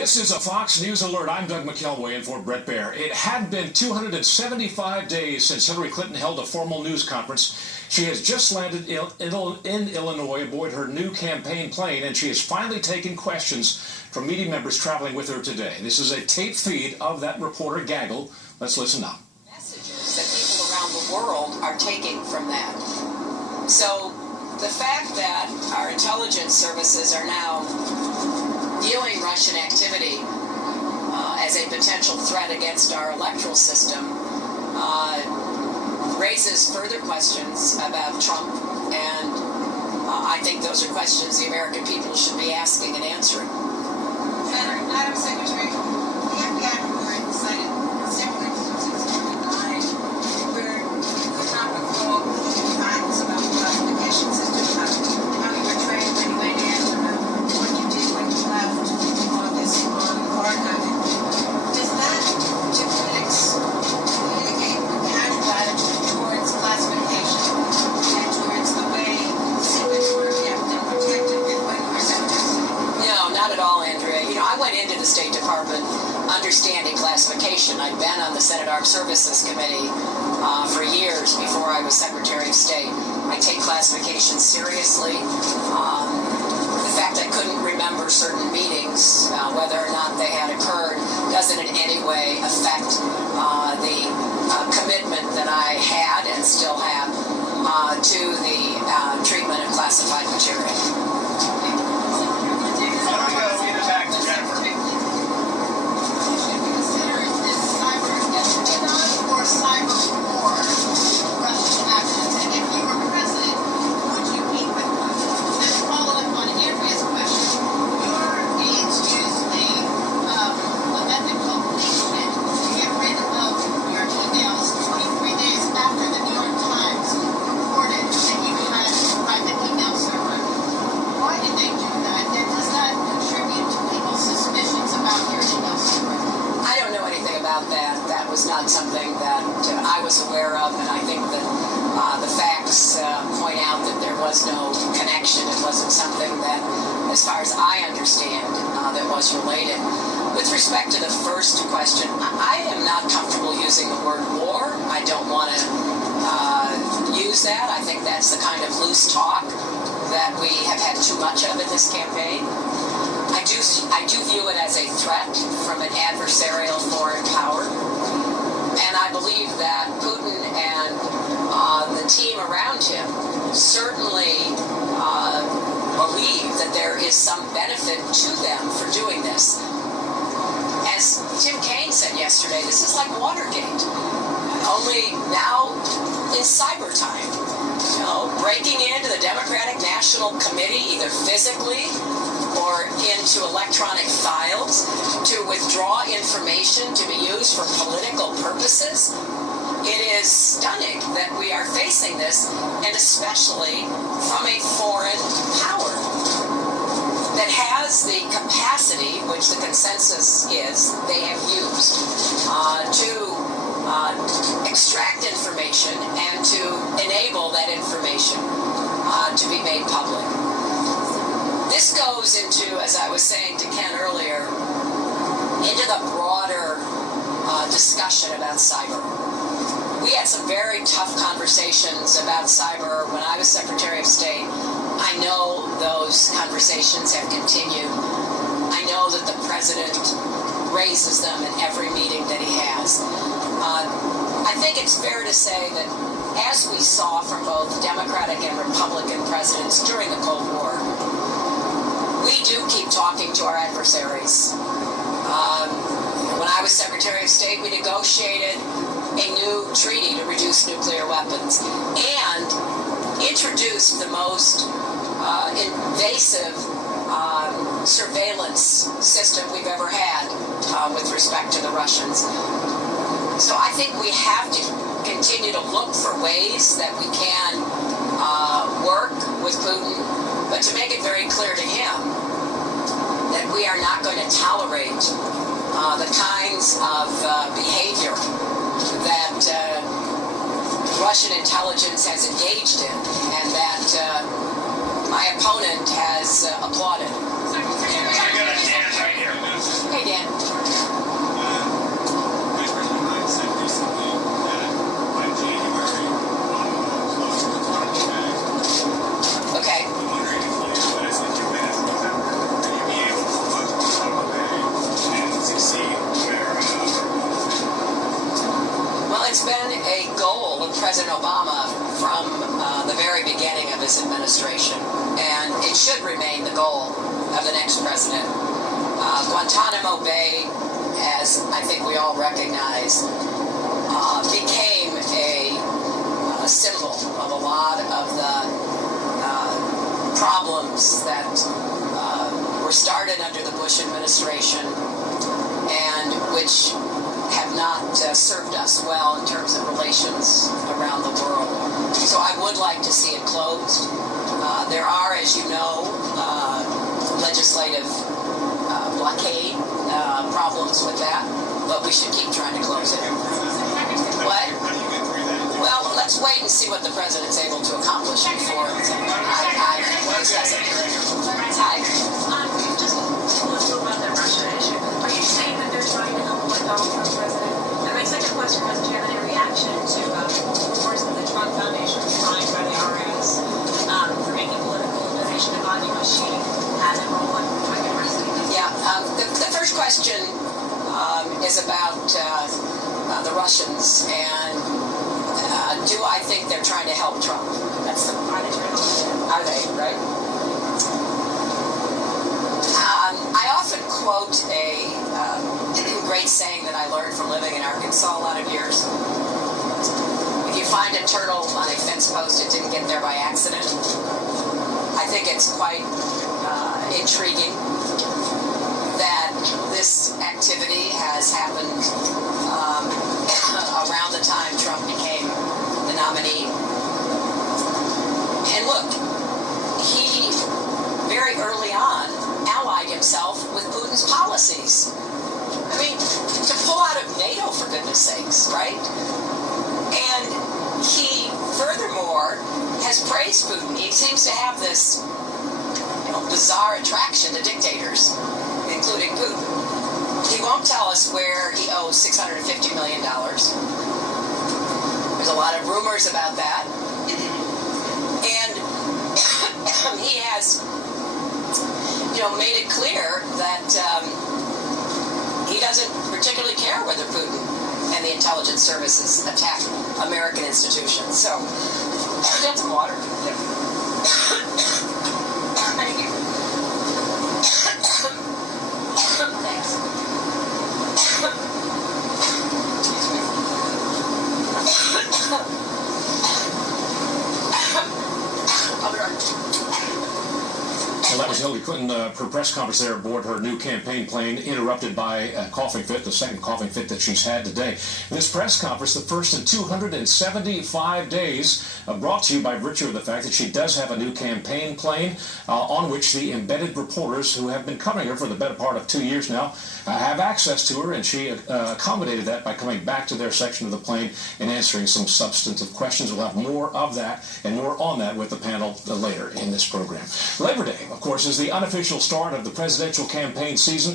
This is a Fox News Alert. I'm Doug McKelway in for Brett Baer. It had been 275 days since Hillary Clinton held a formal news conference. She has just landed in Illinois aboard her new campaign plane, and she has finally taken questions from media members traveling with her today. This is a tape feed of that reporter gaggle. Let's listen now. Messages that people around the world are taking from that. So the fact that our intelligence services are now viewing Russian activity as a potential threat against our electoral system raises further questions about Trump, and I think those are questions the American people should be asking and answering. Madam Secretary, the FBI report cited several instances in 2009 where you could not recall facts about the classification system, about how you were trained when you went in, about what you did when you left, all of this on archiving. Does that, to critics, indicate a casual attitude towards classification and towards the way secrets were kept and protected and when you were sentenced? No, not at all, Andrea. You know, I went into the State Department understanding classification. I'd been on the Senate Armed Services Committee for years before I was Secretary of State. I take classification seriously. The fact I couldn't remember certain meetings, whether or not they had occurred, doesn't in any way affect the commitment that I had and still have to the treatment of classified material. That was not something that I was aware of, and I think that the facts point out that there was no connection. It wasn't something that, as far as I understand, that was related. With respect to the first question, I am not comfortable using the word war. I don't want to use that. I think that's the kind of loose talk that we have had too much of in this campaign. I do view it as a threat from an adversarial foreign power, and I believe that Putin and the team around him certainly believe that there is some benefit to them for doing this. As Tim Kaine said yesterday, this is like Watergate, only now in cyber time. You know, breaking into the Democratic National Committee, either physically or into electronic files to withdraw information to be used for political purposes. It is stunning that we are facing this, and especially from a foreign power that has the capacity, which the consensus is they have used, to extract information and to enable that information to be made public. This goes into, as I was saying to Ken earlier, into the broader discussion about cyber. We had some very tough conversations about cyber when I was Secretary of State. I know those conversations have continued. I know that the President raises them in every meeting that he has. I think it's fair to say that, as we saw from both Democratic and Republican presidents during the Cold War, we do keep talking to our adversaries. When I was Secretary of State, we negotiated a new treaty to reduce nuclear weapons and introduced the most invasive surveillance system we've ever had with respect to the Russians. So I think we have to continue to look for ways that we can work with Putin, but to make it very clear to him that we are not going to tolerate the kinds of behavior that Russian intelligence has engaged in and that my opponent has applauded. Hey, administration, and it should remain the goal of the next president. Guantanamo Bay, as I think we all recognize, became a symbol of a lot of the problems that were started under the Bush administration and which have not served us well in terms of relations around the world. So I would like to see it closed. There are, as you know, legislative blockade problems with that, but we should keep trying to close it. What? Well, let's wait and see what the president's able to accomplish before I discuss it. Hi. Just a little about that Russia issue. Are you saying that they're trying to help Donald Trump president? And my second question was, do you have any reaction to reports that the Trump Foundation was fined by the IRS for making political donation to Vladimir Putin and enrolling for university? Yeah, the first question is about the Russians, and do I think they're trying to help Trump? That's the Are they, right? I often quote a great saying that I learned from living in Arkansas a lot of years. If you find a turtle on a fence post, it didn't get there by accident. I think it's quite intriguing that this activity has happened around the time Trump became the nominee. And look, he very early on allied himself with Putin's policies. I mean, to pull out of NATO, for goodness sakes, right? And he, furthermore, has praised Putin. He seems to have this bizarre attraction to dictators, including Putin. He won't tell us where he owes $650 million. There's a lot of rumors about that. And he has, made it clear that he doesn't particularly care whether Putin and the intelligence services attack American institutions. So, get some water. Thank you. Thanks. I'll be right back. Well, that was Hillary Clinton, her press conference there aboard her new campaign plane, interrupted by a coughing fit, the second coughing fit that she's had today. This press conference, the first in 275 days, brought to you by virtue of the fact that she does have a new campaign plane on which the embedded reporters who have been covering her for the better part of 2 years now have access to her, and she accommodated that by coming back to their section of the plane and answering some substantive questions. We'll have more of that and more on that with the panel later in this program. Labor Day, of course, is the unofficial start of the presidential campaign season.